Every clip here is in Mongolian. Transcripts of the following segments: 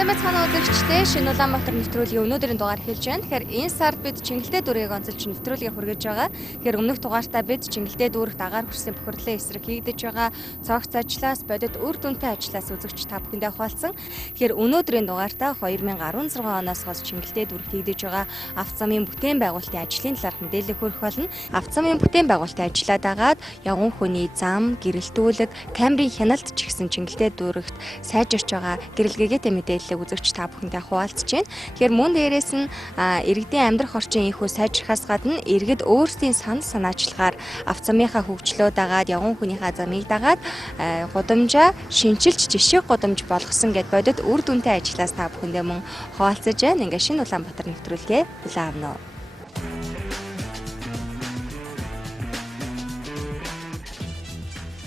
Замын цаана үзэгчдээ шинэ Улаанбаатар нэвтрүүлгийн өнөөдрийн дугаар хэлж байна. Тэгэхээр энэ сард бид Чингэлтэй дүүргийг онцолж нэвтрүүлгээ хүргэж байгаа. Тэгэхээр өмнөх дугаартаа бид Чингэлтэй дүүрэгт агаар хүрсэн бохирлын эсрэг хийгдэж байгаа цогц ажлаас бодит үр дүнтэй ажлаас үзэгч та бүхэндээ хуваалцсан. Тэгэхээр өнөөдрийн дугаартаа 2016 оноос хойш Чингэлтэй дүүрэгт хийгдэж байгаа авто замын бүтээн байгуулалтын ажлын талаар мэдээлэл хүргэх болно. Авто замын бүтээн байгуулалтын ажлаа дагаад явган хүний зам, гэрэлтүүлэг, камерын хяналт ч гэсэн Чингэлтэй дүүрэгт сайжирч байгаа гэрэлгээтэй мэдээлэл үзэгч та бүхэндээ хуваалцж байна. Тэгэхээр мөн дээрээс нь иргэдийн амьдрах орчин ийхүү сайжрахаас гадна иргэд өөрсдийн санал санаачлагаар авто замынхаа хөгжлөө дагаад явган хүнийхээ замыг дагаад гудамжаа шинчилж жишээ гудамж болгосон гэд бодит үр дүнтэй ажлаас та бүхэндээ мөн хуваалцаж байна. Ингээ шинэ Улаанбаатар нэвтрүүлгээ хүлээн авна.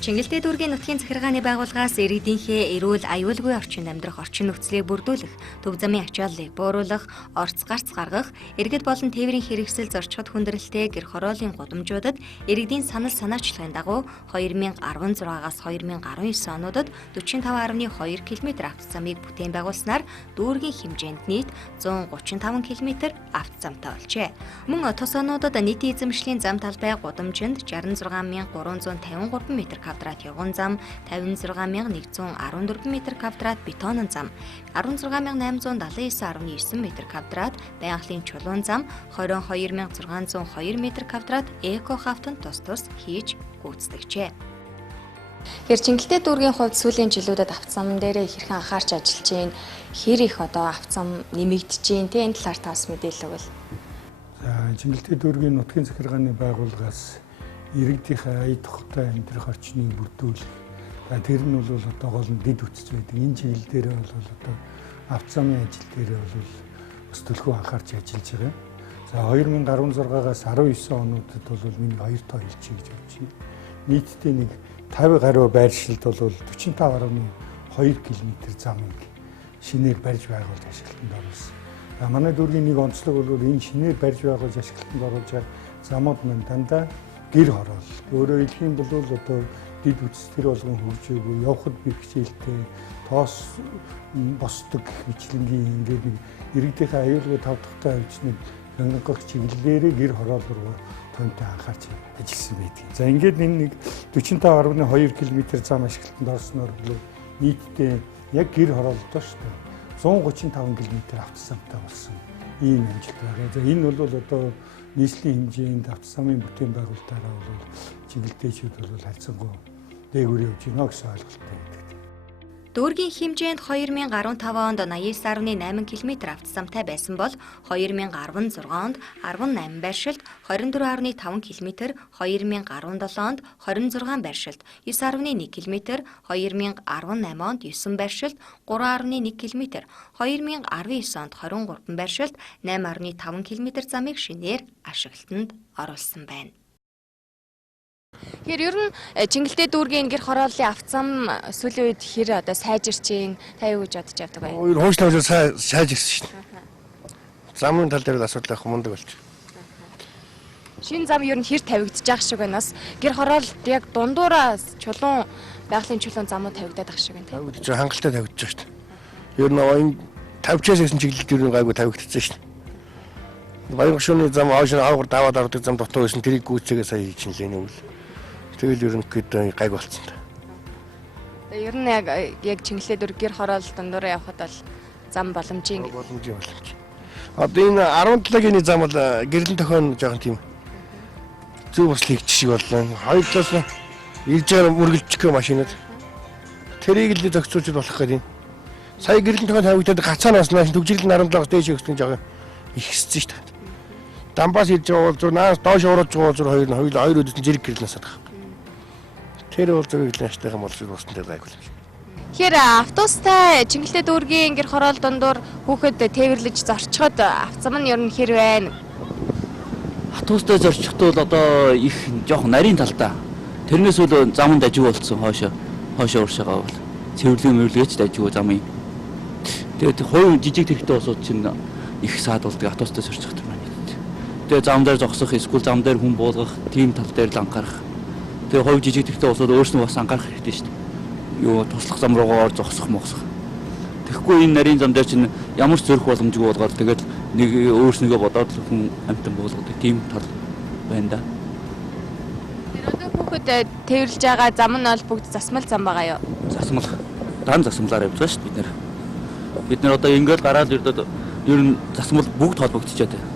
Чингэлтэй дүүргийн нутгийн захиргааны байгууллагаас иргэдийнхээ эрүүл аюулгүй орчинд амьдрах орчин нөхцөлийг бүрдүүлэх, төв замын ачааллыг бууруулах, орц гарц гаргах, иргэд болон тээврийн хэрэгсэл зорчход хүндрэлтэй гэр хорооллын гудамжуудад иргэдийн санал санаачлагын дагуу 2016-аас 2019 онуудад 45.2 км авто замыг бүтээн байгуулснаар дүүргийн хэмжээнд нийт 135 км авто замтай болжээ. Мөн тус онуудад нийтийн эзэмшлийн зам талбай гудамжинд 66,353 м квадрат явган зам, 56,114 м квадрат бетонын зам, 16,879.9 м квадрат байгалийн чулуун зам, 22,602 м квадрат эко хавтан тус хийж гүйцэтгэжээ. Тэгэхээр Чингэлтэй дүүргийн хувьд сүүлийн жилүүдэд авто зам дээрээ хэрхэн анхаарч ажиллаж байна, хэр их одоо авто зам нэмэгдэж байна, тэ энэ талаар тас мэдээлэл өгвөл. Чингэлтэй дүүргийн нутгийн захиргааны байгууллагаас иргэдийнхээ ая тухтай амьдрах орчныг бүрдүүлэх. Тэр нь бол одоо гол нь дэд үтц байдаг. Энэ чиглэл дээр бол одоо авто замын ажил дээр бол бас төлхөө анхаарч ажиллаж байгаа. За 2016-аас 19 онуудад бол миний 2 тоо хэлчихье гэж бодож байна. Нийтдээ нэг 50 гаруй байршилд бол 45.2 км замыг шинээр барьж байгуулж ашиглалтанд оруулсан. Манай дүүргийн нэг онцлог бол энэ шинээр барьж байгуулж ашиглалтанд оруулж байгаа замууд маань дандаа гэр хороол. Өөрөөр хэлэх юм бол одоо дэд үтцээр болгон хөгжөөгүй, явхад бэрхшээлтэй, тоос босдог гэх мэтлэнгийн ингээд нэг иргэдийнхээ аюулгүй тав дахтай хөвчнийг хангах чиглэлээрээ гэр хороол руу тонтой анхаарч ажилласан байдаг. За ингээд энэ нэг 45.2 км зам ашиглалтанд орсноор нийтдээ яг гэр хороолдоо шүү дээ 135 км авто замтай болсон ийм амжилт байгаа. За энэ бол одоо нийслэлийн хэмжээнд авто замын бүтээн байгуулалтаараа бол чиглэлтэйчүүд бол харьцангуй дээгүүр явж байна гэсэн ойлголттой байдаг. Дүүргийн хэмжээнд 2015 онд 89.8 км авто замтай байсан бол 2016 онд 18 байршилд 24.5 км, 2017 онд 26 байршилд 9.1 км, 2018 онд 9 байршилд 3.1 км, 2019 онд 23 байршилд 8.5 км замыг шинээр ашиглалтанд оруулсан байна. Тэгэхээр ер нь Чингэлтэй дүүргийн гэр хорооллын авто зам сүүлийн үед хэр одоо сайжирч байна? Та юу гэж бодож явдаг вэ? Хөөшлөө сайжирсан шүү дээ. Замын тал дээр асуудал авах мундаг болж. Шинэ зам ер нь хэр тавигдчих ах шиг байна. Бас гэр хороолт яг дундууraa чулуун байгалийн чулуун замууд тавигдаад ах шиг байна. Тавигдчих хангалттай тавигдчих шүү дээ. Ер нь энэ 50-аас гэсэн чиглэлд ер нь гайгүй тавигдчихсан шүү дээ. Баян гүшүүний зам ааш аагаар даваад авдаг зам дотор байсан тэрийг гүйцээгээ сая хийж нэлээ нүүл. Тэгэл ерөнхийдөө гайг болсон. Ер нь яг Чингэлтэй дүүрэг гэр хороол дундуура явхад бол зам боломжийн. Одоо энэ 17-гийн зам бол гэрлэн тохион жоохон тийм зөв бас хийгч шиг боллоо. Хоёр талаас ирж байгаа мөргөлжих машинууд тэрийг л зохицуулж болох гэдэг. Сая гэрлэн тохион тавигдаад гацаанаас нааш төгжрөл нь 17-аас дээш өгсөн жоохон ихссэн шүү дээ. Дамбаас ирж байгаа бол наас доош уралж байгаа бол хоёр өдөс зэрэг гэрлэнээс байгаа. Тэр бол зөв гэрлэнштэй юм болж болсон дээр гайгүй. Тэгэхээр автобустай Чингэлтэй дүүргийн гэр хороол дундуур хүүхэд тээвэрлэж зорчход авто зам нь ер нь хэр байна? Автобустай зорчихтол одоо их жоохон нарийн талдаа. Тэрнээс үл замд ажиг болцсон хоошоо уршаага бол. Цэвэрлэгийн мөрөлгөөч дажиг замын. Тэгээд хувь жижиг тэрэгтэй усууд чинь их саад болдог автобустай зорчих юм байна. Тэгээд зам дээр зогсох, эсвэл зам дээр хүн буулгах, тийм тал дээр л анхаарах. Тэгээд хувь жижиг тэрэгтэй усууд өөрснөө бас анхаарах хэрэгтэй шүү дээ. Юу туслах зам руугаа зогсох. Тэгэхгүй энэ нарийн зам дээр чинь ямар ч зөрөх боломжгүй болгоод тэгээд нэг өөрснийгөө бодоод л хүн амтан болгодог тийм тал байна да. Тэр одоо хүүхэд тэрвэрлж байгаа зам нь бол бүгд засмал зам байгаа юу? Засмал. Дан засмалаар явж байгаа шүү дээ бид нэр. Бид нэр одоо ингээл гараад ирдээд ер нь засмал бүгд холбогдчиход байна.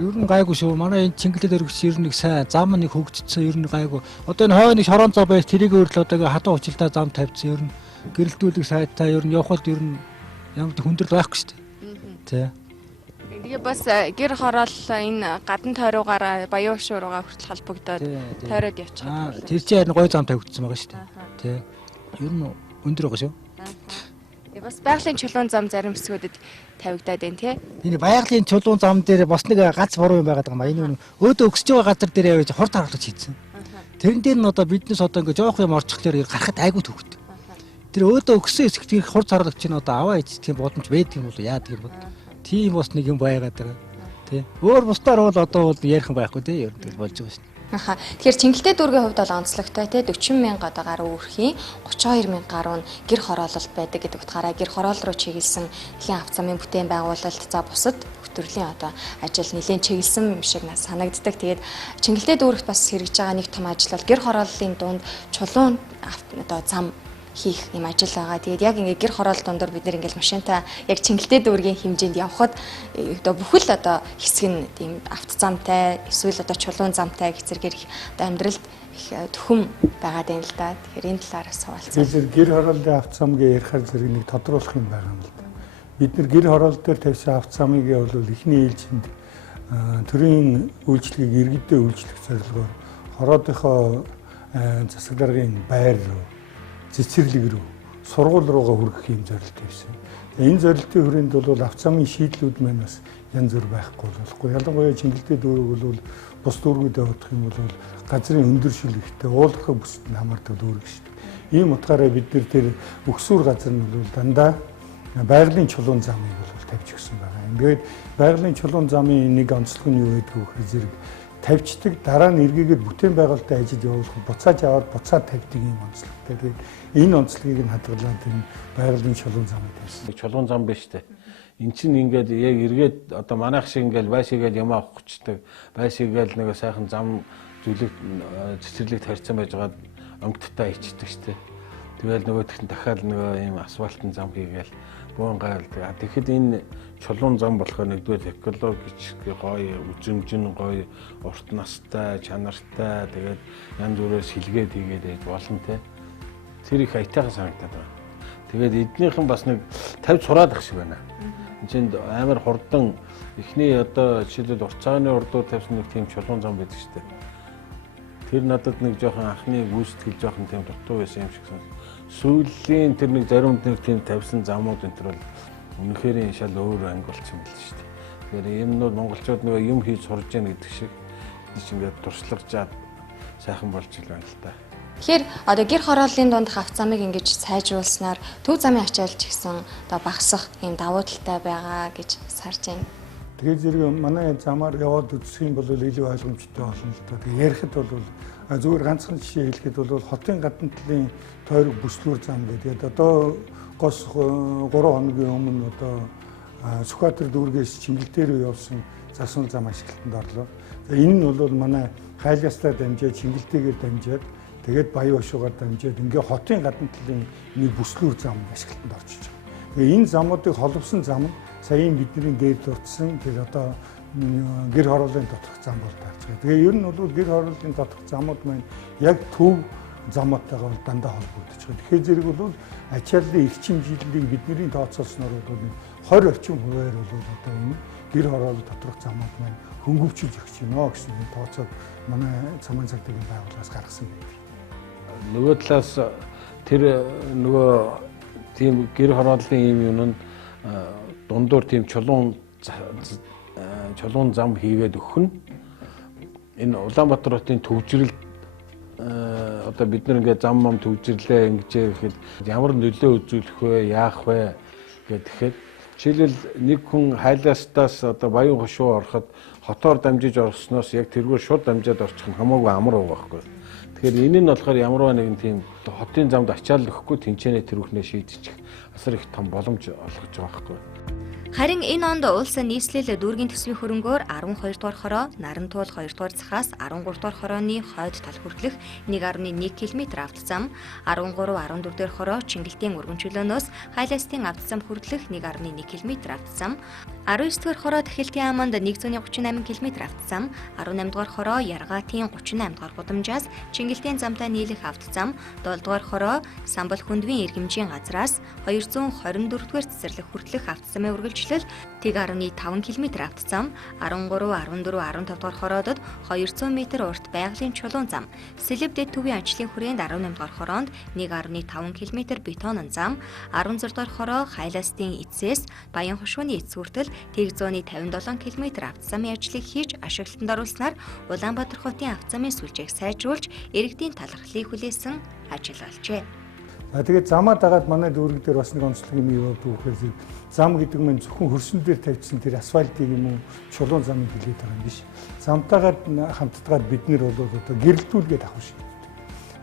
Ер нь гайгүй шүү. Манай энэ Чингэлтэй дөрвч ер нь сайн зам нэг хөгжсөн ер нь гайгүй. Одоо энэ хойно шорон зам байж тэрийг өөрлөө одоо хатуу училдаа зам тавьчихсан ер нь гэрэлтүүлэг сайтаа ер нь явхад ер нь ямар хүндрэл байхгүй шүү дээ. Тэ. Тэгээ бас гэр хороол энэ гадна тойруугаараа баян уушруугаа хүртэл холбогдоод тойроод явчихсан. Тэр чинь харин гой зам тавигдсан байгаа шүү дээ. Тэ. Ер нь өндөр байгаа шүү. Тэгээ бас байгалийн чулуун зам зарим хэсгүүдэд тавигдаад байна тий. Энэ байгалийн чулуун зам дээр бас нэг гац буруу юм байгаад байгаа юм. Энэ өөдөө өгсөж байгаа газар дээр явж хорт харгалж хийцэн. Тэрэн дээр нь одоо биднес одоо ингээ жоох юм орчихлоор гарахад айгүй төвхт. Тэр өөдөө өгсөн хэсэгт хорт харгалж чинь одоо аваа ичдэг боломж байдаг юм бол яадаг юм бол. Тийм бас нэг юм байгаад байгаа. Тий. Өөр бусдаар бол одоо бол ярих юм байхгүй тий. Ер нь болж байгаа шүү. Аха. Тэгэхээр Чингэлтэй дүүргийн хувьд бол онцлогтой тий 40 мянга одоо гаруй өрхийн 32 мянга гаруй нь гэр хороололт байдаг гэдэг утгаараа гэр хороол руу чиглэсэн дэлхийн авто замын бүтээн байгуулалт за бусад бүх төрлийн одоо ажил нэлээд чиглэсэн юм шиг санагддаг. Тэгээд Чингэлтэй дүүрэгт бас хэрэгжиж байгаа нэг том ажил бол гэр хорооллын дунд чулуун одоо зам хийх юм ажил байгаа. Тэгээд яг ингээ гэр хороол дундор бид нэр ингээл машинтаа яг Чингэлтэй дүүргийн хэмжээнд явхад одоо бүхэл одоо хэсэг нь тийм автозамтай эсвэл одоо чулуун замтай гэцэргээр одоо амьдралд их төхөм байгаад байна л да. Тэгэхээр энэ талаараас суулцсан. Тэгэхээр гэр хорооллын автозамыг ярихаар зэрэг нэг тодруулах юм байгаа юм л да. Бид нэр гэр хороол дээр тавьсан автозамыг бол эхний ээлжинд төрийн үйлчлэгийг иргэдэд үйлчлэх зорилгоор хороодынхоо засаг даргын байр руу цэцэрлэг рүү сургууль руугаа хүргэх юм зорилт тавьсан. Энэ зорилтын хүрээнд бол автозамын шийдлүүд маань бас янз бүр байхгүй болохгүй. Ялангуяа Чингэлтэй дүүрэг бол бус дүүргүүдэд бодох юм бол газрын өндөр шүлэгтэй уулархаа бүсэд нь хамаардаг дүүрэг шүү дээ. Ийм утгаараа бид нар тэр өгсүүр газар нь бол дандаа байгалийн чулуун замыг бол тавьж өгсөн байгаа. Ингээд байгалийн чулуун замын нэг онцлог нь юу гэдэг вэ зэрэг тавьчдаг дараа нь эргээгээд бүтээн байгуулалтын ажилд явуулах буцааж аваад буцаад тавьдаг юм онцлогтой. Тэгээд энэ онцлогийг нь хадгалаад энэ байгалийн чулуун замыг тавьсан. Чулуун зам биш үү? Эн чинь ингээд яг эргээд одоо манайх шиг ингээд байшигээл юм авахчдаг. Байшигээл нэг сайхан зам зүлэг цэцэрлэг тарьсан байж байгаа өнгөттэй ичдэг штэ. Тэгэл нөгөөх нь дахиад нөгөө ийм асфальтын зам хийгээл буунгаал. Тэгэхэд энэ чулуун зам болохоор нэгдүгээр экологич гоё, үзэмжин гоё, урт настай, чанартай тэгээд янз бүрээс хилгээд хийгээд байж болно те. Тэр их аятайхан санагдаад байна. Тэгээд эднийхэн бас нэг 50 сураад ах шиг байна. Энд чинь амар хурдан эхний одоо жишээлбэл урт цагааны урдуур тавьсан нэг тийм чулуун зам байдаг шүү дээ. Тэр надад нэг жоохон анхны гүйцэтгэл жоохон тийм дутуу байсан юм шиг санагдав. Сүүлийн тэр нэг зарим нэг тийм тавьсан замууд энэ төр бол үнэхээр шал өөр анги болчихсон байл шүү дээ. Тэгэхээр юм нь монголчууд нэг юм хийж сурж яах гэдэг шиг ингээд туршлагажаад сайхан болж байна л та. Тэгэхээр одоо гэр хорооллын дундх автозамыг ингэж сайжруулснаар төв замын ачаалж гисэн одоо багасах юм давуу талтай байгаа гэж сарж байна. Тэгээд зэрэг манай замаар яваад үзэх юм бол илүү ойлгомжтой болно л доо. Тэгээд ярихад бол зүгээр ганцхан жишээ хэлэхэд бол хотын гадна талын тойрог бүслүүр зам гэдэг. Одоо гос 3 хоногийн өмнө одоо Сүхбаатар дүүргээс Чингэлтэй рүү явсан засвал зам ашиглалтанд орлоо. Энэ нь бол манай хайлгастаа дамжаад Чингэлтэйгээр дамжаад тэгээд Баян Ушуугаар дамжаад ингээ хотын гадна талын нэг бүслүүр зам ашиглалтанд орчиж байгаа. Энэ замуудыг холбосон зам саяын бидний дээр дурдсан тэр одоо гэр хорооллын доторх зам бол таарч байгаа. Тэгээ ер нь бол гэр хорооллын доторх замууд маань яг төв замуудтайгаа дандаа холбогдож байгаа. Тэгэхээр зэрэг бол ачааллын эрчим жилийг бидний тооцоолсноор бол 20 орчим хувиар бол одоо энэ гэр хороол доторх замууд маань хөнгөвчилж өгч байна гэсэн тооцоог манай цамын цагтгийн байгууллагаас гаргасан байдаг. Нөгөө талаас тэр нөгөө тийм гэр хорооллын юм юм нь дундуур тийм чулуун зам хийгээд өгөх нь энэ Улаанбаатар хотын төвжирэл одоо бид нар ингээд зам төвжирлээ ингэж ихэд ямар нөлөө үзүүлэх вэ, яах вэ гэхэд жишээлбэл нэг хүн хайлаастаас одоо Баян Хошуу ороход хотоор дамжиж орсноос яг тэргээр шууд дамжаад орчих нь хамаагүй амар байгаа байхгүй. Тэгэхээр энэ нь болохоор ямарваа нэгэн тийм хотын замд ачаал өгөхгүй тэнцэнэ тэрүүхнээ шийдчих асар их том боломж олгож байгаа байхгүй. Харин энэ онд улсын нийслэл дүүргийн төсвийн хөрөнгөөр 12 дугаар хороо, Нарантуул 2 дугаар захаас 13 дугаар хорооны хойд тал хүртэлх 1.1 км авто зам, 13, 14 дугаар хороо Чингэлтийн өргөнчлөөнөөс Хайластын авто зам хүртэлх 1.1 км авто зам, 19 дугаар хороо Тэхэлтийн аманд 138 км авто зам, 18 дугаар хороо Яргаатын 38 дугаар гудамжаас Чингэлтийн замтай нийлэх авто зам, 7 дугаар хороо Самбал хүндвийн иргэмжийн газраас 224 дугаар цэцэрлэг хүртэлх авто замын үргэлжлэл тэг 1.5 км авто зам, 13, 14, 15 дугаар хороодод 200 м урт байгалийн чулуун зам, Сэлэвдэд төвийн ажлын хүрээнд 18 дугаар хороонд 1.5 км бетонын зам, 16 дугаар хороо Хайластын эцсээс Баян хошууны эцс хүртэл тэг 157 км авто замын ажлыг хийж ашиглалтанд оруулснаар Улаанбаатар хотын авто замын сүлжээг сайжруулж иргэдийн талархлыг хүлээсэн ажил болжээ. Тэгээд замаа дагаад манай дүүрэг дээр бас нэг онцлог юм юу гэхээр зам гэдэг нь зөвхөн хөрсөн дээр тавьчихсан тэр асфальтыг юм уу чулуун замыг хэлээд байгаа юм биш. Замтайгаар хамтдаад бид нэр бол одоо гэрэлтүүлгээд авах шиг.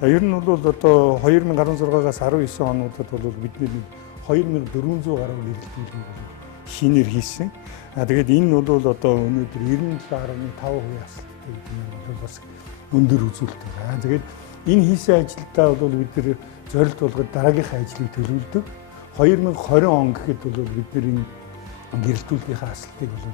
Ер нь бол одоо 2016-аас 19 онуудад бол бид нэр 2400 гаруй гэрэлтүүлгийг шинээр хийсэн. Тэгээд энэ бол одоо өнөөдөр 97.5% асуулттай гэдэг нь бол бас өндөр үзүүлэлт байгаа. Тэгээд энэ хийсэн ажилдаа бол бид нэр зорилт болгоод дараагийнхаа ажлыг төлөвлөдөг. 2020 он гэхэд бол бид нэр энэ гэрэлтүүлгийнхаа асалтыг бол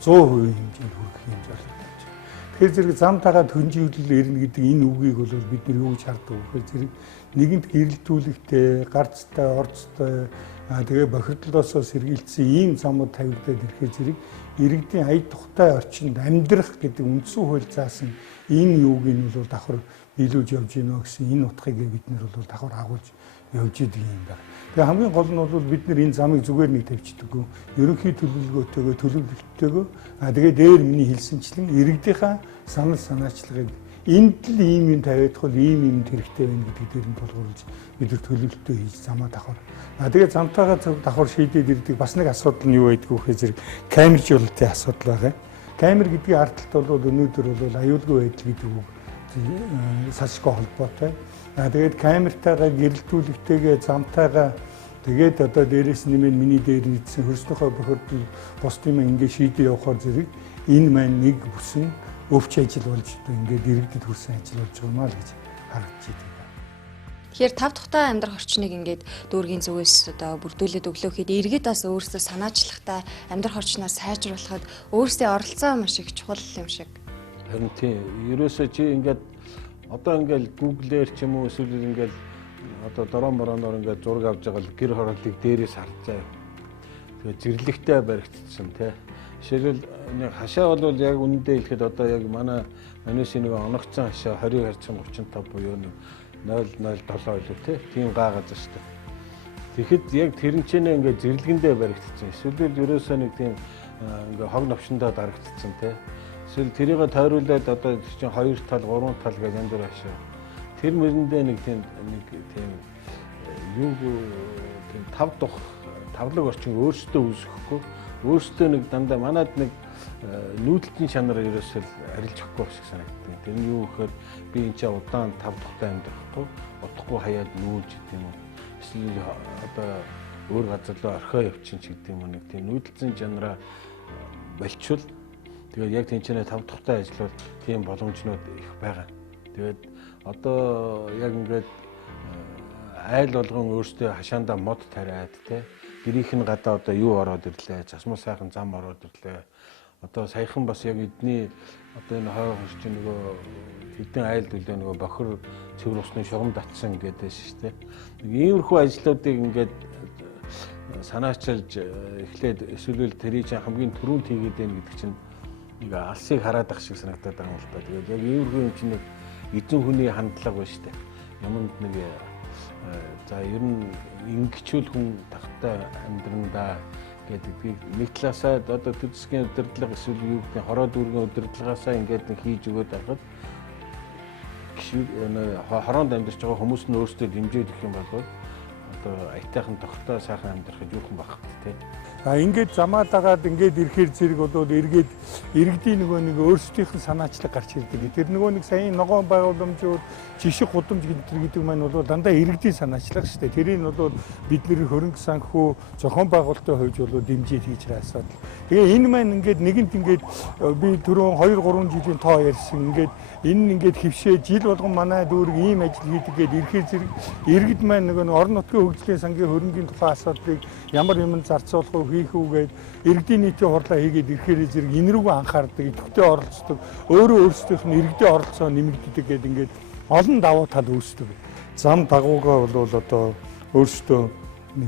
100% хэмжээнд хүргэх юм зорилт тавьж байна. Тэгэхээр зэрэг зам тагаад хөнжийлэл ирнэ гэдэг энэ үгийг бол бид нэр юу гэж хардаг вэ гэхээр зэрэг нэгэнт гэрэлтүүлэгтэй, гарцтай, орцтой тэгээ бохирдлоос сэргийлсэн ийм замууд тавигдаад ирэхээр зэрэг иргэдийн ая тухтай орчинд амьдрах гэдэг үндсэн хууль заасан энэ юуг нь бол давхар биелүүлж явж гинэ гэсэн энэ утгыг бид нэр бол давхар агуулж явж идэг юм байна. Тэгээ хамгийн гол нь бол бид нэр энэ замыг зүгээр нэг тавьчихдаггүй. Ерөнхий төлөвлөгөөтэйгөө төлөвлөлттэйгөө тэгээ дээр миний хэлсэнчлэн иргэдийнхаа санал санаачлагыг энд л ийм юм тавиад хол ийм юм хэрэгтэй байна гэдэг дээр нь тулгуурлаж бид нар төлөвлөлтөө хийж замаа давхар. Тэгээ замтайгаа давхар шийдээд ирдэг бас нэг асуудал нь юу байдг вэ гэхээр зэрэг камержуулалтын асуудал байгаа. Камер гэдгийн ард талд бол өнөөдөр бол аюулгүй байдал гэдэг үг салшгүй холбоотой. Тэгээд камертайгаа гэрэлтүүлэгтэйгээ замтайгаа тэгээд одоо дээрээс нэмээд миний дээр нийцсэн хөрснөөхөө бохирдол бус юм ингээд шийдээ явахаар зэрэг энэ маань нэг бүсэн өвч ажил болж одоо ингээд иргэдэд хүрсэн ажил болж байгаа маа л гэж харагдаж байна. Тэгэхээр тав тухтай амьдрах орчныг ингээд дүүргийн зүгээс одоо бүрдүүлээд өглөөхөд иргэд бас өөрсдөө санаачлагтай амьдрах орчноо сайжруулахад өөрсдөө оролцоо маш их чухал юм шиг. Харин тийм ерөөсөө чи ингээд одоо ингээд Google-ээр ч юм уу эсвэл ингээд одоо дорон мороноор ингээд зураг авч байгаа л гэр хорооллыг дээрээс харцаа. Тэгээ зэрлэгтэй баригдсан тий. Жишээлбэл нэг хашаа бол яг үнэндээ хэлэхэд одоо яг манай манайсын нэг оногцсон хашаа 20 харьцан 35 буюу нэг 007 илүү тий. Тийм гаа газар шүү дээ. Тэгэхэд яг тэрнчэнээ ингээд зэрлэгэндээ баригдсан. Эсвэл ерөөсөө нэг тийм ингээд хог новшондоо дарагдсан тий. Эсвэл тэрийг тойруулаад одоо чинь 2 тал 3 тал гэж янз бүр хашаа. Тэр мэрэндээ нэг тийм юу тийм тав дух тавлаг орчин өөрсдөө үүсгэхгүй өөрсдөө нэг дандаа манад нэг нүүдэлтийн чанараар ерөөсөө арилж өгөхгүй шиг санагддаг. Тэр нь юу гэхээр би энэ чинь удаан тав тухтай амьдрахгүй утгагүй хаяад нүүж гэдэг юм уу. Эсвэл одоо өөр газар руу орхио явчихын ч гэдэг юм уу нэг тийм нүүдэлтийн чанараа болчвол тэгээд яг тэнцэнэ тав тухтай ажиллавал тийм боломжнууд их байгаа. Тэгээд одоо яг ингээд айл болгон өөрсдөө хашаандаа мод тариад те гэрийнх нь гадаа одоо юу ороод ирлээ, засмал сайхан зам ороод ирлээ. Одоо саяхан бас яг эдний одоо энэ хойно хурч нөгөө хэдэн айлд үлээ нөгөө бохир цэвэр усны шугам татсан гэдэг шүү дээ. Иймэрхүү ажлуудыг ингээд санаачилж эхлээд эсвэл тэрий чинь хамгийн түрүүнд хийгээд байна гэдэг чинь нэг алсыг хараад ах шиг санагдаад байгаа юм л та. Тэгээд яг иймэрхүү юм чинь нэг эзэн хүний хандлага байна шүү дээ. Юмд нэг за ер нь ингэчүүл хүн тахтай амьдрандаа гэдэг нэг талаасаа одоо төдсгийн удирдлага эсвэл юу гэдэг хороо дүүргийн удирдлагаасаа ингээд нэг хийж өгöd байхад хороонд амьдарч байгаа хүмүүс нь өөрсдөө дэмжиж өгөх юм бол одоо аятайхан тогтоо сайхан амьдрахад юухан багт тий. Ингээд замаа дагаад ингээд ирэхээр зэрэг болоод эргээд иргэдийн нөгөө нэг өөрсдийнх нь санаачлаг гарч ирдэг. Тэр нөгөө нэг саяын ногоон байгууламжууд жишг гудамж гэдэг маань бол дандаа иргэдийн санаачлаг шүү дээ. Тэрийг бол бид нэр хөрөнгө санхүү зохион байгуулалтын хувьд бол дэмжиж хийж байгаа асуудал. Тэгээ энэ маань ингээд нэгэнт ингээд би түрүүн 2-3 жилийн тоо ярьсан. Ингээд энэ ингээд хөвшөө жил болгон манай дүүрэг ийм ажил хийдэг гэдээ ирэхээр зэрэг иргэд маань нөгөө орон нутгийн хөгжлийн сангийн хөрөнгийн тухай асуудлыг ямар юм зарцуулах уу хийх үгээд иргэдийн нийтийн хурлаа хийгээд ирэхээр зэрэг энэ рүүгээ анхаардаг, идэвхтэй оролцдог, өөрөө өөрсдийнх нь иргэдийн оролцоо нэмэгддэг гэдэг ингээд олон давуу тал үүсдэг. Зам дагуугаа бол одоо өөрсдөө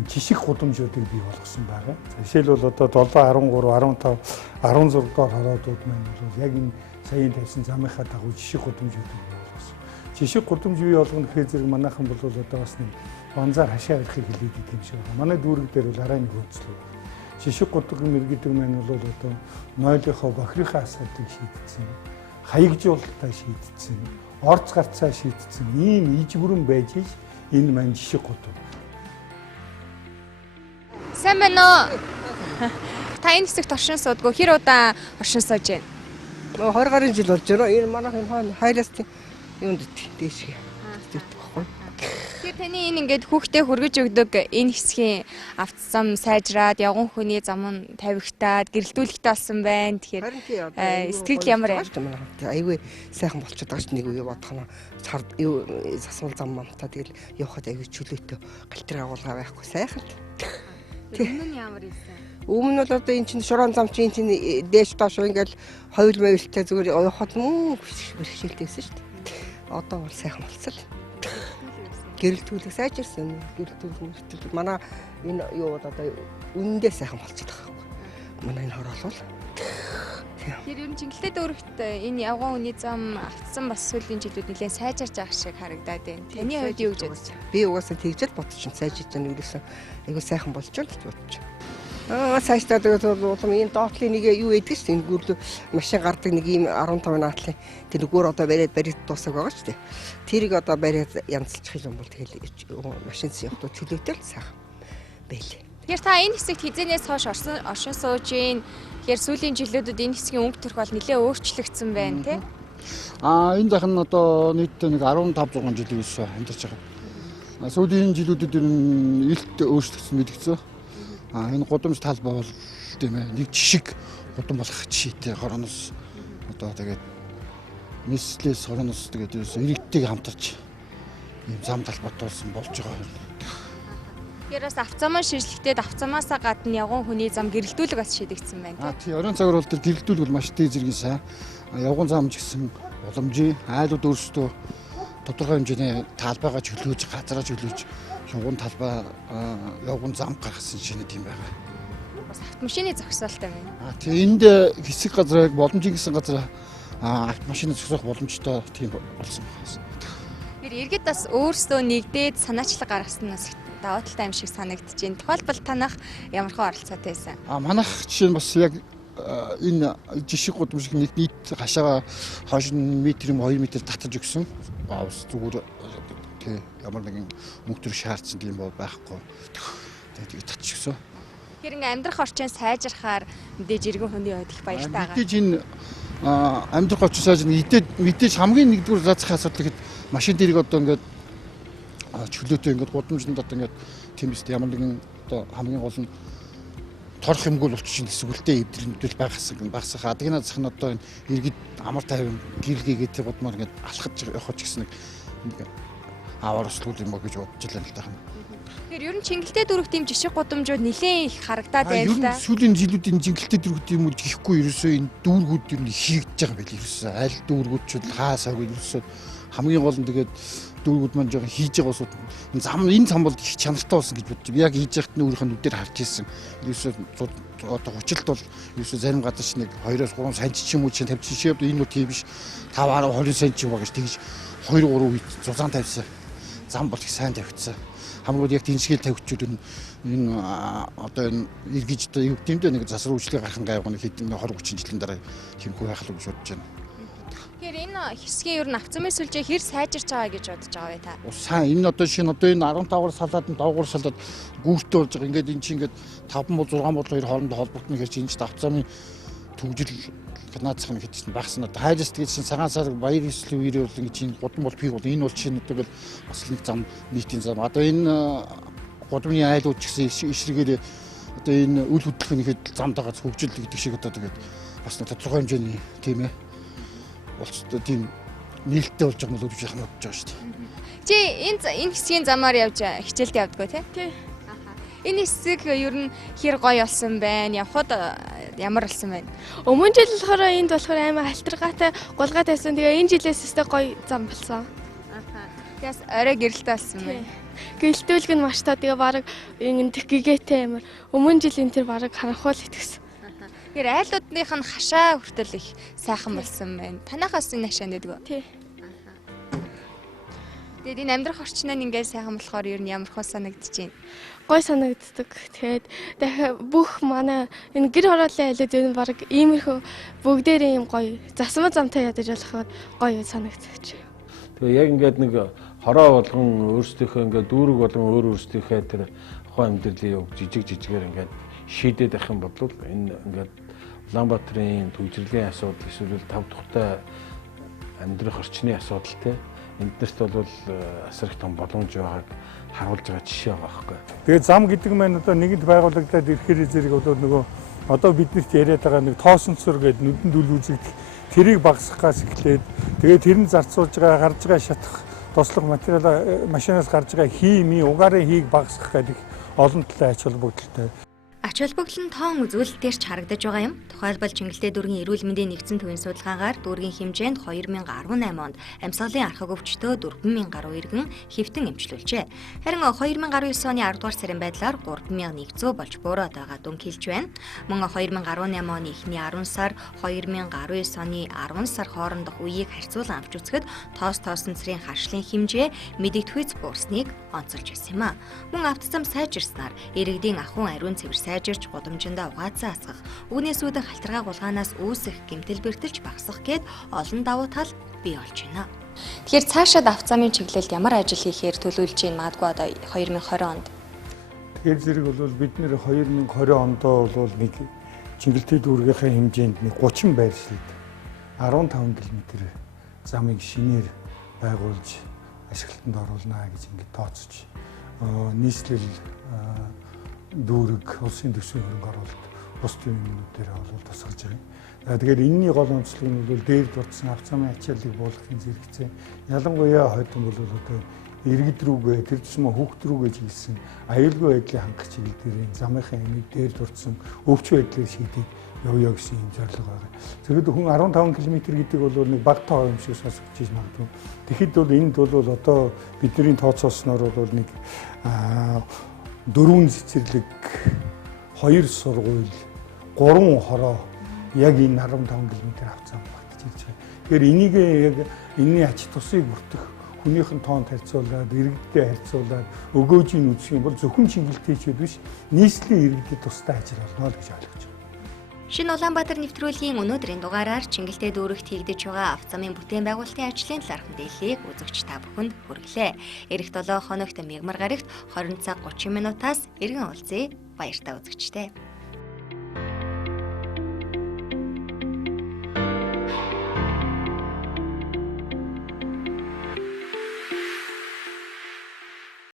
жишг гудамжуудыг бий болгосон байгаа. Жишээлбэл одоо 7, 13, 15, 16 доор хороодууд маань бол яг энэ саяын тавьсан замынхаа дагуу жишг гудамжуудыг бий болгосон. Жишг гудамж бий болгоно гэхээр зэрэг манайхан бол одоо бас нэг банзаар хашаа ярихыг хэлээд идэв юм шиг байна. Манай дүүрэг дээр бол арай нэг хөөцлөө. Жишг гудамж гэдэг маань бол одоо нойлынхоо бохирынхаа асуудлыг шийдсэн, хаягжуулалтаа шийдсэн, орц гарцаа шийдсэн ийм иж бүрэн байж энэ маань жишг гудамж. Сайн байна уу? Та энэ хэсэгт оршин суудгүй хэр удаан оршин сууж байна? 20 гаруй жил болж байна. Энэ манайх энэ хайлаас юунд дээшээ. Тэгэхээр таны энэ ингээд хүүхдээ хүргэж өгдөг энэ хэсгийн автозам сайжраад, явган хүний зам нь тавигтаад, гэрэлтүүлэгтэй болсон байна. Тэгэхээр сэтгэл ямар юм? Айгүй сайхан болчиход байгаа ч нэг үе бодох нь цар юу засвал зам мамтаа тэгэл явахад айгүй чөлөөтэй галтрын агуулга байхгүй сайхан. Өмнө нь ямар ийсэн? Өмнө нь одоо энэ чинь шорон зам чинь дээш доош ингээл хоёул мөвөлтэй зүгээр явахад бэрхшээлтэйсэн шүү дээ. Одоо бол сайхан болцсон. Гэрэлтүүлэг сайжирсан. Гэрэлтүүлэг манай энэ юу одоо үнэндээ сайхан болчиход байгаа юм. Манай энэ хороолол. Тэр ер нь Чингэлтэй дүүрэгт энэ явган хүний зам автсан бас сүүлийн жилүүд нэлээд сайжирч байгаа шиг харагдаад байна. Таны хувьд юу гэж бодож байна? Би угаасаа тэгжэл бодчих сайжирч байгаа нүгээс айгуу сайхан болж байна гэж бодож байна. Сайжтаад улам энэ доотлын нэг юу эдэг шүү дээ. Энэ гүрлөө машин гардаг нэг ийм 15 наатлын тэр нүгээр одоо бариад дуусах байгаа шүү дээ. Тэрийг одоо бариад янзлчих юм бол тэгэл машинс явахдаа чөлөөтэй л сайхан байлээ. Тэгэхээр та энэ хэсэгт хизэнээс хойш оршин сууж гин. Тэгэхээр сүүлийн жилүүдэд энэ хэсгийн өнгө төрх бол нэлээд өөрчлөгдсөн байна тий. Энэ дахин одоо нийтдээ нэг 15-6 жил үйсэн амьдарч байгаа. Сүүлийн жилүүдэд илт өөрчлөгдсөн мэдгцээ. Энэ гудамж талбай бол тийм ээ нэг жишг гудам болох жишээтэй хороноос одоо тэгээд нийслэлээс хороноос тэгээд иргэдтэй хамтарч ийм зам талбай болсон болж байгаа юм. Тэгэхээр бас автозамаа ширжлэхдээ автозамаасаа гадна явган хүний зам гэрэлтүүлэг бас шийдэгдсэн байна тий. Орон цагаар бол тэр гэрэлтүүлэг бол маш дээд зэргийн сайн. Явган зам ч гэсэн уламжийн айлууд өөрсдөө тодорхой хэмжээний талбайгаа чөлөөж, газараа чөлөөж явган талбай явган зам гаргасан шинэ тийм байгаа. Бас автомашины зогсоолтой байна. Тий энд хэсэг газрыг боломжийн гэсэн газар автомашины зогсоох боломжтой тийм болсон байна. Тэр иргэд бас өөрсдөө нэгдээд санаачлаг гаргасан нь даваа талтай юм шиг санагдаж байна. Тухайлбал танах ямархан оролцоотой байсан? Манайх жишээ нь бас яг энэ жишг гудамж шиг нийт хашаага хойш нь метр юм 2 метр татаж өгсөн. Бас зүгээр тий ямар нэгэн мөнгө төр шаардсан юм бол байхгүй. Тэгээд татаж өгсөн. Тэгэхээр ингээм амьдрах орчин сайжрахаар мэдээж иргэн хүний хувьд их баяртай байгаа. Мэдээж энэ амьдрах орчин сайжрах мэдээж хамгийн нэгдүгээр заацах асуудал гэхэд машин дээрийг одоо ингээд чөлөөтэй ингээд гудамжинд одоо ингээд тийм үст ямар нэгэн одоо хамгийн гол нь торох юмгүй болчихсон эсвэл эвдрэмдэл багасах адагнаа зах нь одоо энэ иргэд амар тайван гэрэлгээгээд тэр гудмаар ингээд алхаж явах ч гэсэн нэг аваар өслүүл юм уу гэж бодож байна л да. Тэгэхээр ер нь Чингэлтэй дүүрэгт тийм жишг гудамжууд нэлээд их харагдаад байна л да. Сүүлийн жилүүдийн Чингэлтэй дүүрэгт юм уу ихгүй ерөөсөө энэ дүүргүүд ер нь хийгдэж байгаа юм байл ерөөсөө аль дүүргүүд ч хаасааг ерөөсөө хамгийн гол нь тэгээд дүүргүүд маань жоохон хийж байгаа усууд энэ зам бол их чанартай болсон гэж бодчих. Яг хийж яхад нь өөрийнхөө нүдээр харж ирсэн. Ерөөсөө одоо хүчилт бол ерөөсөө зарим гадар ч нэг 2-3 сая ч юм уу чинь тавьчих шээ. Энэ нь тийм биш. 5-10 20 сая ч юм уу гэж тэгж 2-3 үед зузаан тавьсан. Зам бол их сайн тавигдсан. Хамгийн яг тэнцгээл тавьчихвол энэ одоо энэ эргэж одоо юу гэмдэ нэг засвар үйлчлэг гархан гайвах нэг хэдэн 20-30 жилийн дараа тиймхүү байх л гэж бодож байна. Тэгэхээр энэ хэсгийн ер нь авцамын сүлжээ хэр сайжирч байгаа гэж бодож байгаа вэ та? Сайн энэ одоо шинэ одоо энэ 15-аар салаад доогуур салаад гүүртээ болж байгаа. Ингээд эн чинь ингээд 5 бол 6 бол 2 хоорондоо холбогдно гэж энэ чинь авцамын төгжил наацхан гэдсэн багсан. Одоо хайрст гэж чинь цагаан сар баяр ёслолын үеэр бол ингээд чинь гудам бол пиг бол энэ бол чинь одоо бас нэг зам нийтийн зам. Одоо энэ гудамны айлууд ч гэсэн эшрэгээр одоо энэ үл хөдлөхнийхэд замдаа хөгжил гэдэг шиг одоо тэгээд бас нэг тодорхой хэмжээний тийм ээ болцтой тийм нээлттэй болж байгаа мөлөд гэж бодож байгаа шүү дээ. Чи энэ хэсгийн замаар явж хичээлд явдггүй тий? Энэ хэсэг ер нь хэр гоё болсон байна? Явхад ямар болсон байна? Өмнө жил болохоор энд болохоор амар халтаргаатай гулгаад байсан. Тэгээ энэ жилээс өстэй гоё зам болсон. Тэгээс орой гэрэлтэй болсон байна. Гэлтүүлг нь маш таа. Тэгээ баг энэ гэгээтэй амар. Өмнө жил энэ тэр баг харанхуул итгэсэн. Тэгэхээр айлуудных нь хашаа хүртэл их сайхан болсон байна. Танахаас энэ хашаанд гэдэг үү? Тий. Тэгээд энэ амьдрах орчин нь ингээд сайхан болохоор ер нь ямар хөө санагдаж байна? Гой санагддаг. Тэгээд дахиад бүх манай энэ гэр хорооллын айлууд энэ баг иймэрхүү бүгдээрээ юм гоё засмаа замтай ядаж болоход гоё санагдаж. Тэгээ яг ингээд нэг хороо болгон өөрсдийнхөө ингээд дүүрэг болгон өөр өөрсдийнхээ тэр тухайн амьдралын жижигээр ингээд шийдээд авах юм бол энэ ингээд Улаанбаатарын төвжирлийн асуудал эсвэл тав тухтай амьдрах орчны асуудал те энднэрт бол асар их том боломж байгааг харуулж байгаа жишээ байгаа байхгүй. Тэгээд зам гэдэг маань одоо нэгэнт байгуулагдаад ирэхээр зэрэг бол нөгөө одоо биднэрт яриад байгаа нэг тоосонцор гэдэг нүдэнд үл үзэгдэх тэрийг багасгахаас эхлээд тэгээд тэр нь зарцуулж байгаа гарч байгаа шатах тослох материал машинаас гарч байгаа хими угаарын хийг багасгах гэдэг олон талын ач холбогдолтой. Ач холбогдол нь тоон үзүүлэлтээр ч харагдаж байгаа юм. Тухайлбал Чингэлтэй дүүргийн эрүүл мэндийн нэгдсэн төвийн судалгаагаар дүүргийн хэмжээнд 2018 онд амьсгалын архаг өвчтөө 4000 гаруй иргэн хэвтэн эмчлүүлжээ. Харин 2019 оны 10 дугаар сарын байдлаар 3100 болж буураад байгаа дүн хэлж байна. Мөн 2018 оны эхний 10 сар 2019 оны 10 сар хоорондох үеийг харьцуулан авч үзэхэд тоосонцрын харшлын хэмжээ мэдэгдэхүйц буурсныг онцолж байсан юм а. Мөн автозам сайжирснаар иргэдийн ахуйн ариун цэвэр сайжирч гудамжиндаа угаацсан асгах, үгнээс үүдэн халтаргаа гулгаанаас үүсэх гэмтэл бэртэлж багасгах гээд олон давуу тал бий болж байна. Тэгэхээр цаашаад авцамын чиглэлд ямар ажил хийхээр төлөвлөж байна магадгүй одоо 2020 онд. Тэгэхээр зэрэг бол бид нэр 2020 ондоо бол нэг Чингэлтэй дүүргийнхээ хэмжээнд нэг 30 байршлууд 15 км замыг шинээр байгуулж ашиглалтанд оруулнаа гэж ингээд тооцож нийслэл дүүрэг улсын төсвийн хөрөнгө оруулалт бус юмнуудаараа бол тусгаж байгаа. Тэгэхээр энэний гол онцлог нь бол дээр дурдсан авцамын ачааллыг буулгахын зэрэгцээ. Ялангуяа хойдон бол одоо иргэд рүүгээ тэр тусмаа хүүхд рүүгээ чиглэсэн аюулгүй байдлыг хангах чиглэлээр замынхаа эмийг дээр дурдсан өвч байдлыг шийдэх явъя гэсэн юм зорилго байгаа. Тэгэхэд хүн 15 км гэдэг бол нэг баг тоо юм шиг сонсогдож магадгүй. Тэгэхэд бол энд бол одоо бидний тооцоосноор бол нэг 4 цэцэрлэг, 2 сургууль, 3 хороо яг энэ 15 км авцсан багтж ирж байгаа. Тэгэхээр энийг яг энэний ач тусыг бүртгэх хүнийхэн тоонд харьцуулаад, иргэдтэй харьцуулаад өгөөжийн үзэх юм бол зөвхөн Чингэлтэйчүүд биш, нийслэлийн иргэдэд тустай ажил болно гэж ойлгож байна. Шинэ Улаанбаатар нэвтрүүлгийн өнөөдрийн дугаараар Чингэлтэй дүүрэгт хийгдэж байгаа авцамын бүтээн байгуулалтын ажлын талаарх мэдээллийг үзэгч та бүхэнд хүргэлээ. Эх 7 хоногт мягмар гарагт 20 цаг 30 минутаас эргэн уулзъя. Баяртай үзэгчтэй.